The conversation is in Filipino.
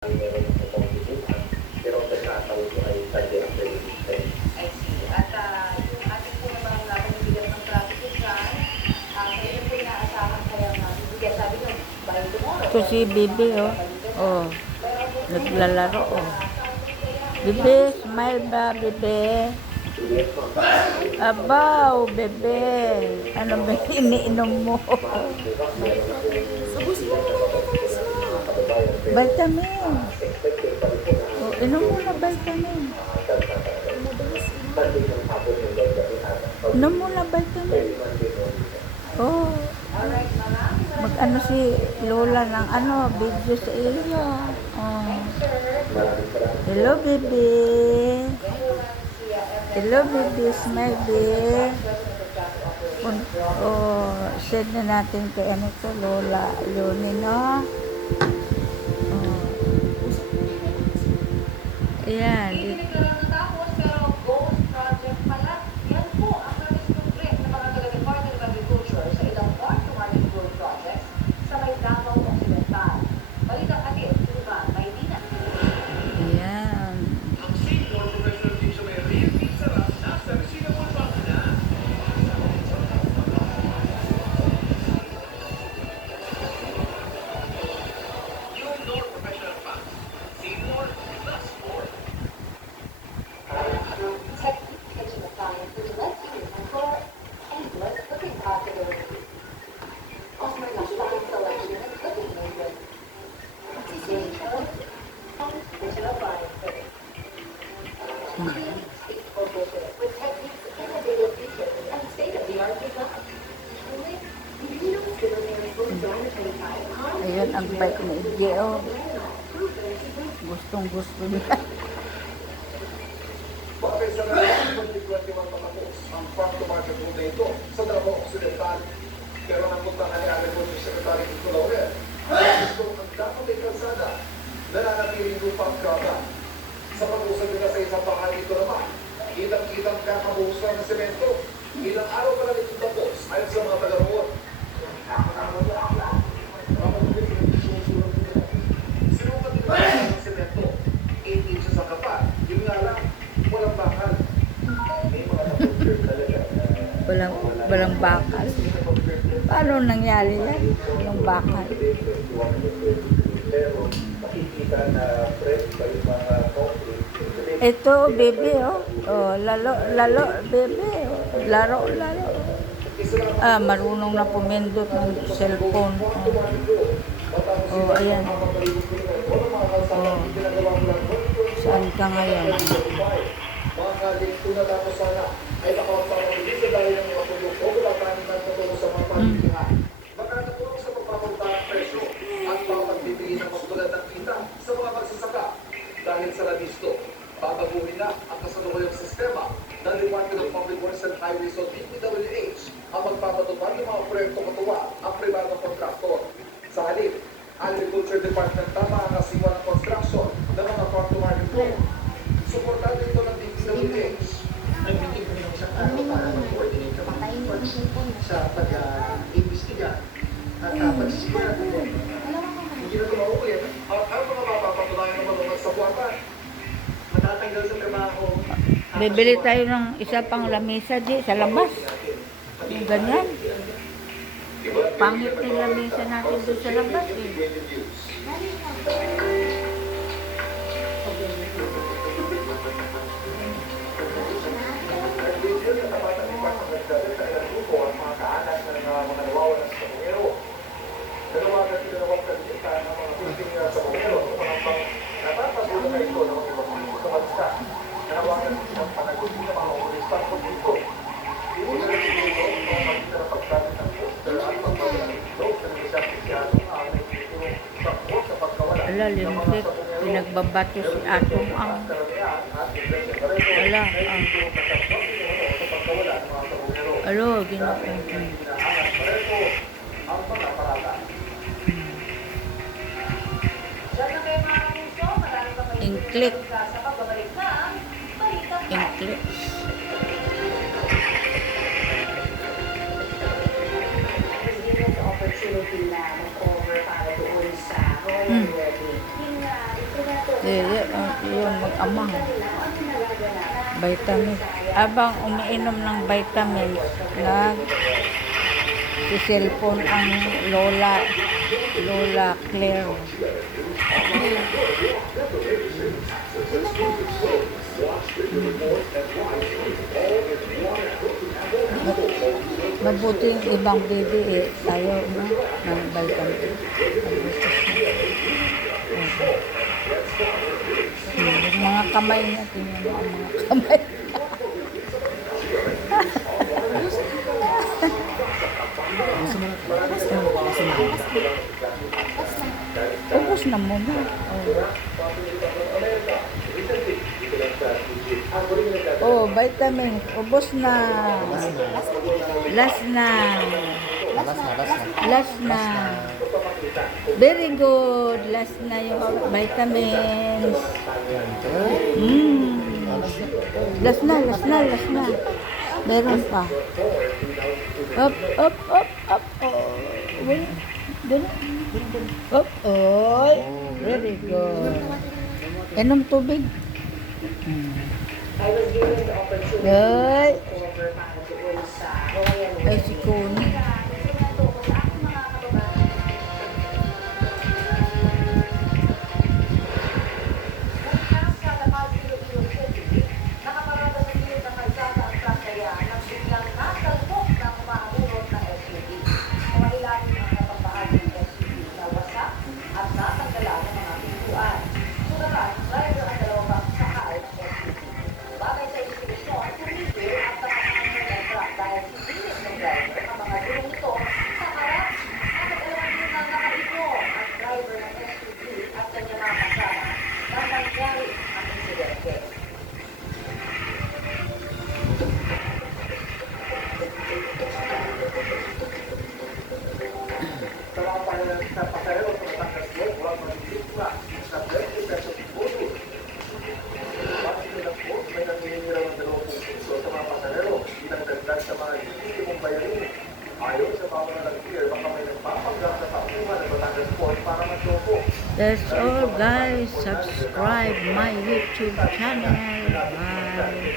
meron ng ibang binuhan, pero ang pagkataon ko ay Sunday after the weekend. I see. At yung ating po namang pamibigyan ng traffic dyan, kayo po inaasahan kaya bibigyan sabi nyo, by tomorrow. Ito si Bibi, oh. Oh, naglalaro, oh. Bibi, smile ba, Bibi? Yes, ma'am. Abaw, Bibi. Ano ba iniinom mo? Vitamin. Oh, inom mo na vitamin. Inom mo na vitamin. Oh. Mag-ano si Lola ng video sa iyo. Oh. Hello, baby. Hello, baby. Smile, baby. Oh, send na natin kay Lola Leonie, no? Oh. Ayan. Pero ghost project pala, yan po ang nag-stress ng mga taga-Department of Agriculture sa ilang farm-to-market growth projects sa may Davao Occidental. Balitang atin, Suman, Maynila. Ayan. Ang senior professional team sa may real pizza rap nasa Singapore Park na. Yung more professional fans, senior plus more. Technique kitchen appliances lets you control endless cooking possibilities. Offer a fine selection of cooking movement. Kitchen appliances. With techniques, innovative features, and state-of-the-art design. Ayun ang bike ni Iggy, oh. Gustong gusto niya. Bakit sa nalang 2021 matapos ang farm-to-market route na ito sa Davao Occidental. Pero napunta na ni Agriculture Secretary Kiko Laurel. Gusto ang dapat ay kalsada na nanatiling lupang krata. Sa pag-usap nila sa isang bahagi ito naman, kitang-kitang kakabuhusan ng semento. Ilang araw pa lang itong tapos ayon sa mga taga-roon. Sinukat nila ng semento, 8 inches ang kapal. Yun nga lang, walang bakal. May mga na-confirm talaga na Walang bakal. Paano nangyari yan? Walang bakal. pero makikita na fresh pa yung mga concrete. Ito, baby, oh. Oh, lalo, baby. Oh. Laro. Marunong na pumindot ng cellphone. Oh, ayan. Oh. Saan ka ngayon? Mga kalit na tapos sana ay nakapagpapabilis sa dahil ng mga produkto wala kanin na tutulong sa mga pamilihan. Makakatulong sa pagpapababa ng presyo at papagbibigay ng mas magandang kita sa mga magsasaka. Dahil sa labisto, babaguhin na ang kasalukuyang sistema ng Department of Public Works and Highways o DPWH ang magpapatupad ng mga proyekto katuwa ang pribadong kontraktor. Sa halip, Agriculture Department tama ang kasiwa ng construction ng mga farm-to-market road. Suportado ito ng DPWH. Nag-meeting kami ng isang araw para mag-coordinate kami sa pag-imbestiga at pagsisigurado din. Hindi na ito mauulit. Ano mga mapapatunayan ng mga sa buwatan? Matatanggal sa trabaho. Bibili tayo ng isa pang lamesa sa labas. Yung ganyan. Pangit yung lamesa natin doon sa labas, eh. Ala, limtik. Pinagbabato si Atong ang. Ala, ang. Alo, ginapin. Inklik. Inklik. Opportunity na mag-over para doon sa royal wedding. Yun, mag-ama. Vitamin. Abang umiinom ng vitamins, si cellphone ang Lola Claire. Mabuti yung ibang baby tayo na ng vitamin. Yung mga kamay niya, tingnan mo ang mga kamay. Ubus na muna. Vitamin. Ubus na. Last na. Very good. Last na yung vitamins. Last na. Meron pa. Up. Wait. Dun. Up. Oy. Very good. Inom tubig. I was given the opportunity Ay. to cover para doon sa Royal Ay, si Connie. Instrumento ko sa aking mga kababayan. Mula sa Lamal, Iloilo City, nakaparada sa gilid ng kalsada ang sasaya nang biglang nasalpok ng umaabulot na SUV. Kumahilalim ang napagbahagi ng SUV na wasak at natanggalan ng mga pintuan. Sudaran, driver ang dalawang sakay ng SUV. Bagay sa institusyon, tumigil at nakakamay ng truck dahil sipilit ng driver ang mga gulong nito sa harap. At alam din na nakaipo ang driver ng SUV at kanya mga kasama nang nangyari ang insidente. Sa mga sa pasahero sa Batangas Road, walang manibigla sa 20 pesos bonus. Bakit nila po, may nanginiraw ng 20 piso sa mga pasahero bilang dagdag sa mga hindi mong bayarin. Ayon sa pamahalaan ng pier, baka may nagpapanggap sa pakungan ng Batangas Port para magloko. That's all guys. Subscribe my YouTube channel. Bye.